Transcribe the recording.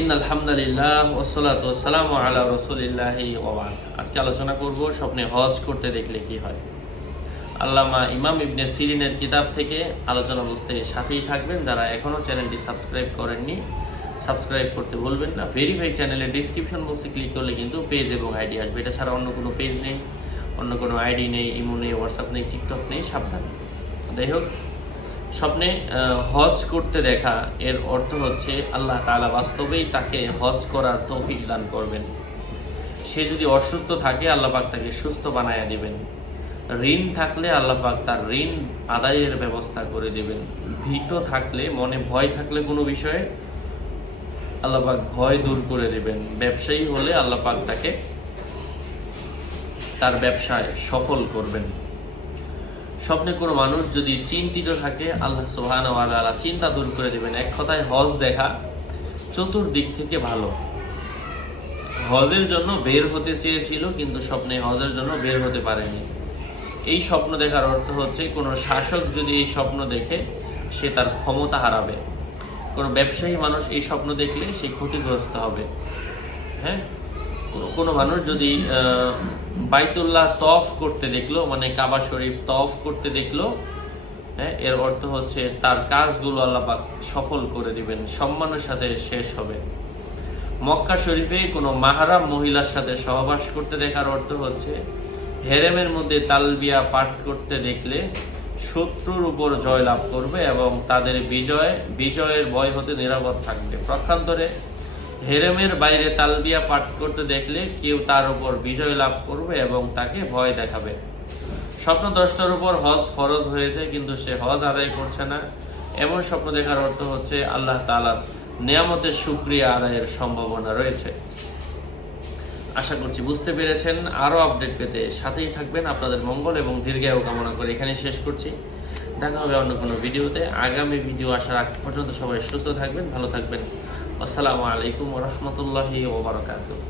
ইন্নাল হামদুলিল্লাহ ওয়াসসালাতু ওয়াসসালামু আলা রাসূলিল্লাহি ওয়া বা'দ। আজকে আলোচনা করব স্বপ্নে হজ করতে দেখলে কি হয়। আল্লামা ইমাম ইবনে সিরিনের কিতাব থেকে আলোচনা বুঝতে সাথেই থাকবেন। যারা এখনো চ্যানেলটি সাবস্ক্রাইব করেননি সাবস্ক্রাইব করতে ভুলবেন না। ভেরিফাই চ্যানেলের ডেসক্রিপশন বক্সে ক্লিক করলে কিন্তু পেজ এবং আইডি আসবে। এটা ছাড়া অন্য কোনো পেজ নেই, অন্য কোনো আইডি নেই, ইমো নেই, হোয়াটসঅ্যাপ নেই, টিকটক নেই, সাবধান। যাই হোক, স্বপ্নে হজ করতে দেখা এর অর্থ হচ্ছে আল্লাহ তাআলা বাস্তবেই তাকে হজ করার তৌফিক দান করবেন। সে যদি অসুস্থ থাকে আল্লাহ পাক তাকে সুস্থ বানায়া দিবেন। ঋণ থাকলে আল্লাহ পাক তার ঋণ আদায়ের ব্যবস্থা করে দিবেন। ভীত থাকলে, মনে ভয় থাকলে কোনো বিষয়ে আল্লাহ পাক ভয় দূর করে দিবেন। ব্যবসায়ী হলে আল্লাহ পাক তাকে তার ব্যবসায় সফল করবেন। স্বপ্নে কোনো মানুষ যদি চিন্তিত থাকে আল্লাহ সুবহানাহু ওয়া তাআলা চিন্তা দূর করে দেবেন। এক কথায় হজ দেখা চতুর্দিক থেকে ভালো। হজের জন্য বের হতে চেয়েছিল কিন্তু স্বপ্নে হজের জন্য বের হতে পারেনি। এই স্বপ্ন দেখার অর্থ হচ্ছে কোনো শাসক যদি এই স্বপ্ন দেখে সে তার ক্ষমতা হারাবে। কোনো ব্যবসায়ী মানুষ এই স্বপ্ন দেখলে সে ক্ষতিগ্রস্ত হবে। হ্যাঁ, কোনো মানুষ যদি বাইতুল্লাহ তওয়াফ করতে দেখলো, মানে কাবা শরীফ তওয়াফ করতে দেখলো, হ্যাঁ, এর অর্থ হচ্ছে তার কাজগুলো আল্লাহ পাক সফল করে দিবেন, সম্মানের সাথে শেষ হবে। মক্কা শরীফে কোনো মাহরাম মহিলার সাথে সহবাস করতে দেখার অর্থ হচ্ছে হেরেমের মধ্যে তালবিয়া পাঠ করতে দেখলে শত্রুর উপর জয় লাভ করবে এবং তাদের বিজয়ের ভয় হতে নিরাপদ থাকবে। পক্ষান্তরে হেরেমের বাইরে তালবিয়া পাঠ করতে দেখলে কেউ তার উপর বিজয় লাভ করবে এবং তাকে ভয় দেখাবে। স্বপ্ন দ্রষ্টার উপর হজ ফরজ হয়েছে কিন্তু সে হজ আদায় করছে না, এমন স্বপ্ন দেখার অর্থ হচ্ছে আল্লাহ তাআলার নিয়ামতের শুকরিয়া আদায়ের সম্ভাবনা রয়েছে। আশা করছি বুঝতে পেরেছেন। আরো আপডেট পেতে সাথেই থাকবেন। আপনাদের মঙ্গল এবং দীর্ঘায়ু কামনা করে এখানে শেষ করছি। দেখা হবে অন্য কোনো ভিডিওতে। আগামী ভিডিও আসার আগ পর্যন্ত সবাই সুস্থ থাকবেন, ভালো থাকবেন। আসসালামু আলাইকুম ওয়া রাহমাতুল্লাহি ওয়া বারাকাতুহু।